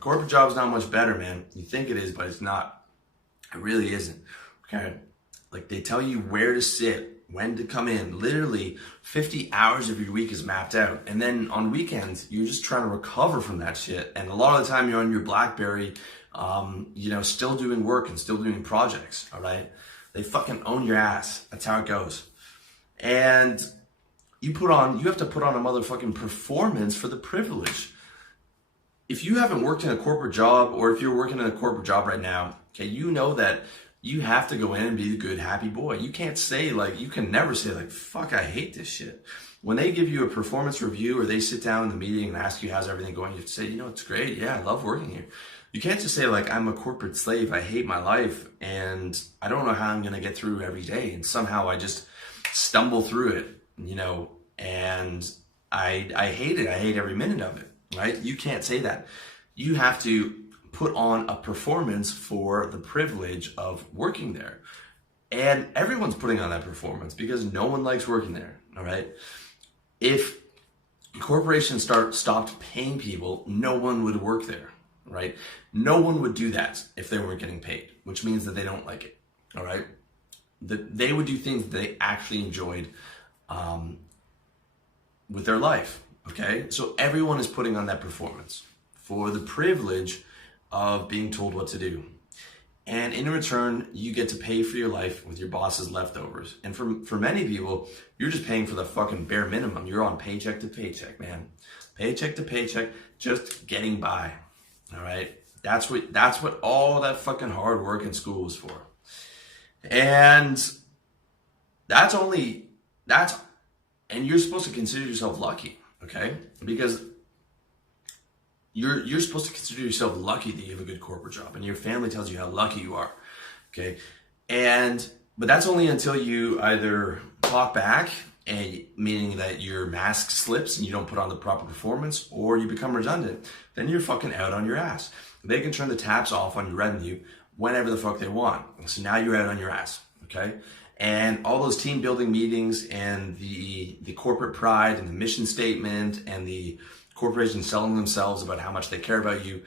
corporate job's not much better, man. You think it is, but it's not. It really isn't. Okay? Like, they tell you where to sit, when to come in. Literally 50 hours of your week is mapped out. And then on weekends, you're just trying to recover from that shit. And a lot of the time you're on your BlackBerry, still doing work and still doing projects, all right? They fucking own your ass. That's how it goes. And you have to put on a motherfucking performance for the privilege. If you haven't worked in a corporate job, or if you're working in a corporate job right now, okay, you know that you have to go in and be the good, happy boy. You can't say you can never say fuck, I hate this shit. When they give you a performance review or they sit down in the meeting and ask you how's everything going, you have to say, it's great. Yeah, I love working here. You can't just say I'm a corporate slave. I hate my life and I don't know how I'm going to get through every day. And somehow I just stumble through it, and I hate it. I hate every minute of it, right? You can't say that. You have to put on a performance for the privilege of working there. And everyone's putting on that performance because no one likes working there, all right? If corporations stopped paying people, no one would work there, right? No one would do that if they weren't getting paid, which means that they don't like it, all right? They would do things that they actually enjoyed with their life, okay? So everyone is putting on that performance for the privilege of being told what to do. And in return, you get to pay for your life with your boss's leftovers. And for many people, you're just paying for the fucking bare minimum. You're on paycheck to paycheck, man. Paycheck to paycheck, just getting by, all right? That's what all that fucking hard work in school was for. And and you're supposed to consider yourself lucky, okay? Because you're supposed to consider yourself lucky that you have a good corporate job and your family tells you how lucky you are, okay? But that's only until you either talk back, meaning that your mask slips and you don't put on the proper performance, or you become redundant. Then you're fucking out on your ass. They can turn the taps off on your revenue whenever the fuck they want. So now you're out on your ass, okay? And all those team building meetings and the corporate pride and the mission statement and the corporations selling themselves about how much they care about you,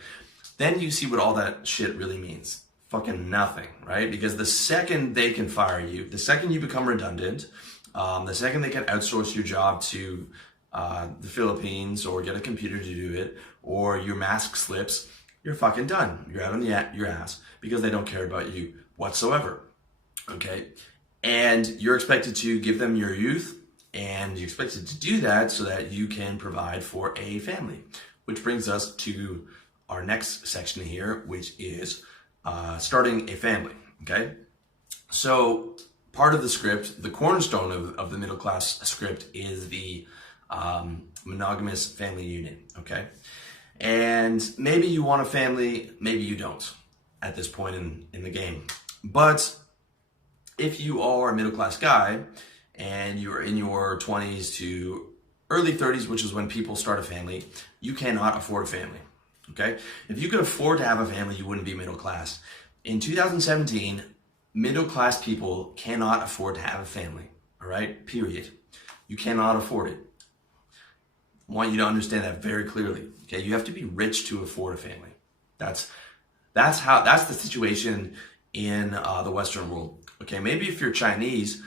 then you see what all that shit really means. Fucking nothing, right? Because the second they can fire you, the second you become redundant, the second they can outsource your job to the Philippines or get a computer to do it, or your mask slips, you're fucking done. You're out on your ass because they don't care about you whatsoever, okay? And you're expected to give them your youth, and you're expected to do that so that you can provide for a family, which brings us to our next section here, which is starting a family, okay? So part of the script, the cornerstone of the middle class script is the monogamous family union, okay? And maybe you want a family, maybe you don't at this point in the game. But if you are a middle class guy and you're in your 20s to early 30s, which is when people start a family, you cannot afford a family, okay? If you could afford to have a family, you wouldn't be middle class. In 2017, middle class people cannot afford to have a family, all right? Period. You cannot afford it. I want you to understand that very clearly, okay? You have to be rich to afford a family. That's the situation in the Western world. Okay, maybe if you're Chinese,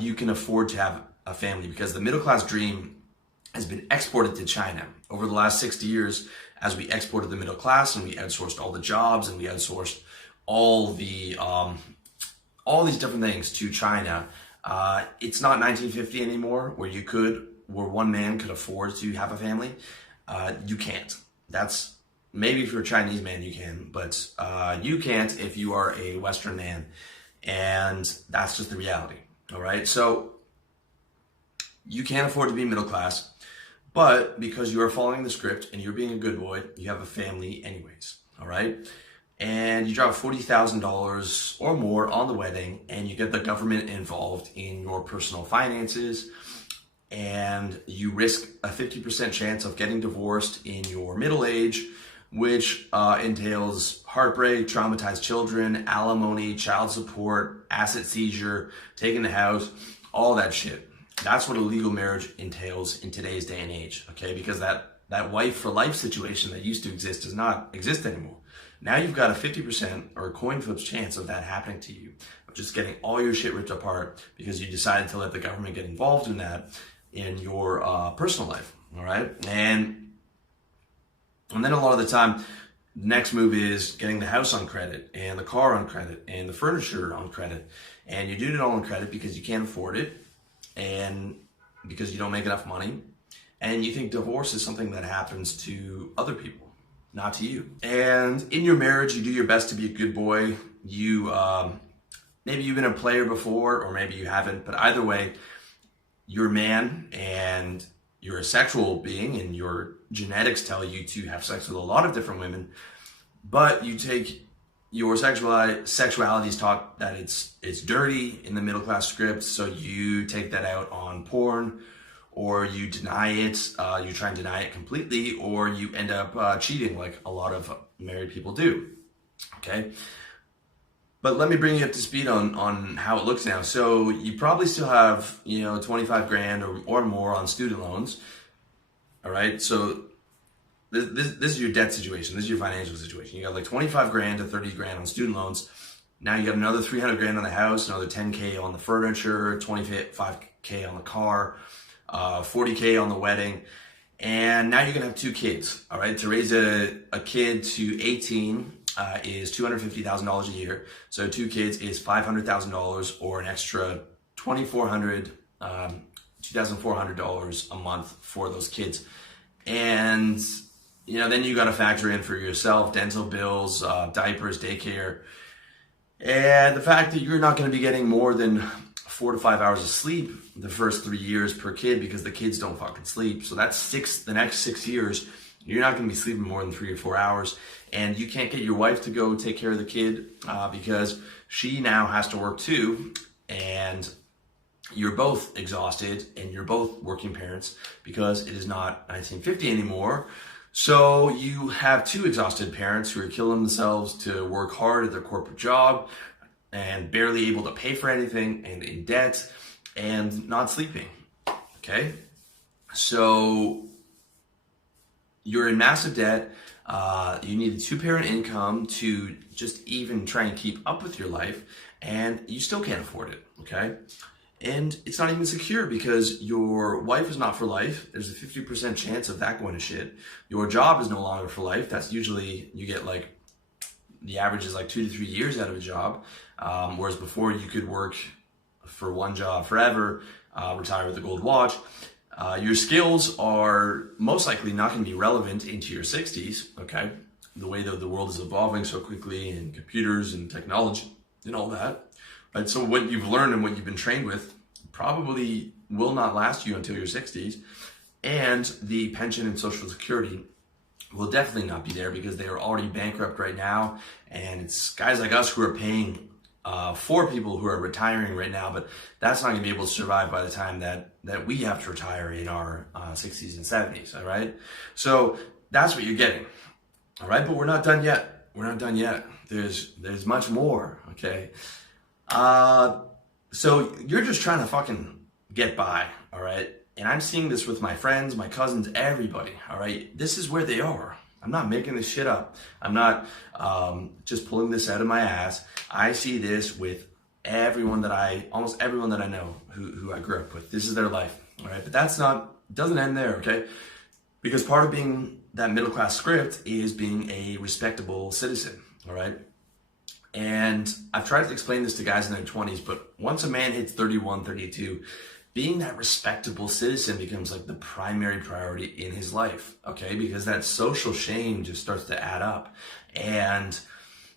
you can afford to have a family because the middle class dream has been exported to China over the last 60 years as we exported the middle class and we outsourced all the jobs and we outsourced all these different things to China. It's not 1950 anymore where one man could afford to have a family. You can't. That's maybe if you're a Chinese man you can, but you can't if you are a Western man. And that's just the reality, all right? So you can't afford to be middle class, but because you are following the script and you're being a good boy, you have a family anyways, all right? And you drop $40,000 or more on the wedding and you get the government involved in your personal finances and you risk a 50% chance of getting divorced in your middle age, which entails heartbreak, traumatized children, alimony, child support, asset seizure, taking the house, all that shit. That's what a legal marriage entails in today's day and age, okay? Because that that wife for life situation that used to exist does not exist anymore. Now you've got a 50% or a coin flip's chance of that happening to you, of just getting all your shit ripped apart because you decided to let the government get involved in that in your personal life, all right? And then a lot of the time, the next move is getting the house on credit and the car on credit and the furniture on credit. And you do it all on credit because you can't afford it and because you don't make enough money. And you think divorce is something that happens to other people, not to you. And in your marriage, you do your best to be a good boy. You maybe you've been a player before, or maybe you haven't, but either way, you're a man and you're a sexual being and your genetics tell you to have sex with a lot of different women, but you take your sexuality is taught that it's dirty in the middle class script, so you take that out on porn, or you deny it, you try and deny it completely, or you end up cheating like a lot of married people do, okay? But let me bring you up to speed on how it looks now. So you probably still have, 25 grand or more on student loans, all right? So this is your debt situation. This is your financial situation. You got like 25 grand to 30 grand on student loans. Now you got another 300 grand on the house, another 10K on the furniture, 25K on the car, 40K on the wedding. And now you're gonna have 2 kids, all right? To raise a kid to 18 is $250,000 a year. So 2 kids is $500,000 or an extra $2,400 a month for those kids. And then you got to factor in for yourself dental bills, diapers, daycare, and the fact that you're not going to be getting more than 4 to 5 hours of sleep the first 3 years per kid because the kids don't fucking sleep. So that's the next 6 years, you're not going to be sleeping more than 3 or 4 hours, and you can't get your wife to go take care of the kid because she now has to work too, and you're both exhausted and you're both working parents because it is not 1950 anymore. So you have 2 exhausted parents who are killing themselves to work hard at their corporate job and barely able to pay for anything and in debt and not sleeping, okay? So you're in massive debt. You need a 2-parent income to just even try and keep up with your life, and you still can't afford it, okay? And it's not even secure because your wife is not for life. There's a 50% chance of that going to shit. Your job is no longer for life. That's usually, you get like, the average is like 2 to 3 years out of a job. Whereas before you could work for one job forever, retire with a gold watch. Your skills are most likely not going to be relevant into your 60s, okay? The way that the world is evolving so quickly, and computers and technology and all that. Right? So what you've learned and what you've been trained with probably will not last you until your 60s. And the pension and Social Security will definitely not be there because they are already bankrupt right now. And it's guys like us who are paying for people who are retiring right now, but that's not going to be able to survive by the time that we have to retire in our 60s and 70s, all right? So that's what you're getting, all right? But we're not done yet. We're not done yet. There's much more, okay? So you're just trying to fucking get by, all right? And I'm seeing this with my friends, my cousins, everybody, all right? This is where they are. I'm not making this shit up. I'm not just pulling this out of my ass. I see this with almost everyone that I know who I grew up with. This is their life, all right? But doesn't end there, okay? Because part of being that middle class script is being a respectable citizen, all right? And I've tried to explain this to guys in their 20s, but once a man hits 31, 32, being that respectable citizen becomes like the primary priority in his life, okay? Because that social shame just starts to add up. And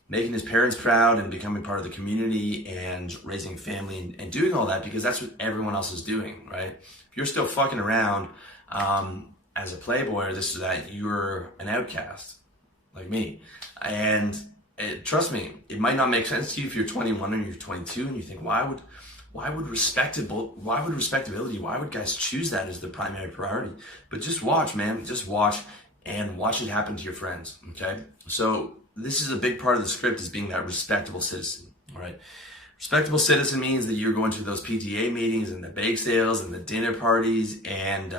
making his parents proud and becoming part of the community and raising family and doing all that, because that's what everyone else is doing, right? If you're still fucking around as a playboy or this or that, you're an outcast like me. And trust me, it might not make sense to you if you're 21 and you're 22 and you think, why would respectability, why would guys choose that as the primary priority? But just watch, man, just watch and watch it happen to your friends, okay? So this is a big part of the script, is being that respectable citizen, all right? Respectable citizen means that you're going to those PTA meetings and the bake sales and the dinner parties and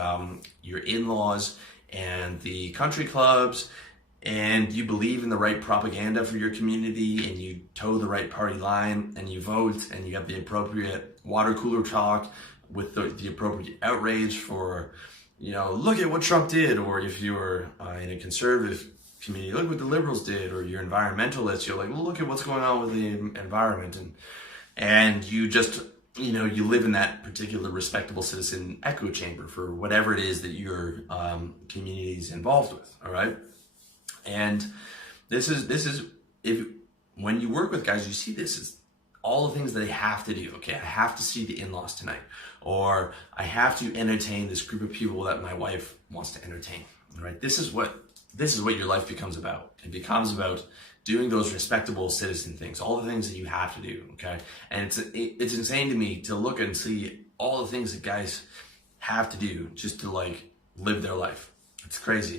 your in-laws and the country clubs, and you believe in the right propaganda for your community, and you toe the right party line, and you vote, and you have the appropriate water cooler talk with the appropriate outrage for, look at what Trump did, or if you're in a conservative community, look what the liberals did, or you're environmentalist, you're like, well, look at what's going on with the environment, and you just, you live in that particular respectable citizen echo chamber for whatever it is that your community is involved with, all right? And this is if when you work with guys, you see this is all the things that they have to do. Okay, I have to see the in-laws tonight, or I have to entertain this group of people that my wife wants to entertain. All right, this is what your life becomes about. It becomes about doing those respectable citizen things, all the things that you have to do. Okay, and it's insane to me to look and see all the things that guys have to do just to live their life. It's crazy.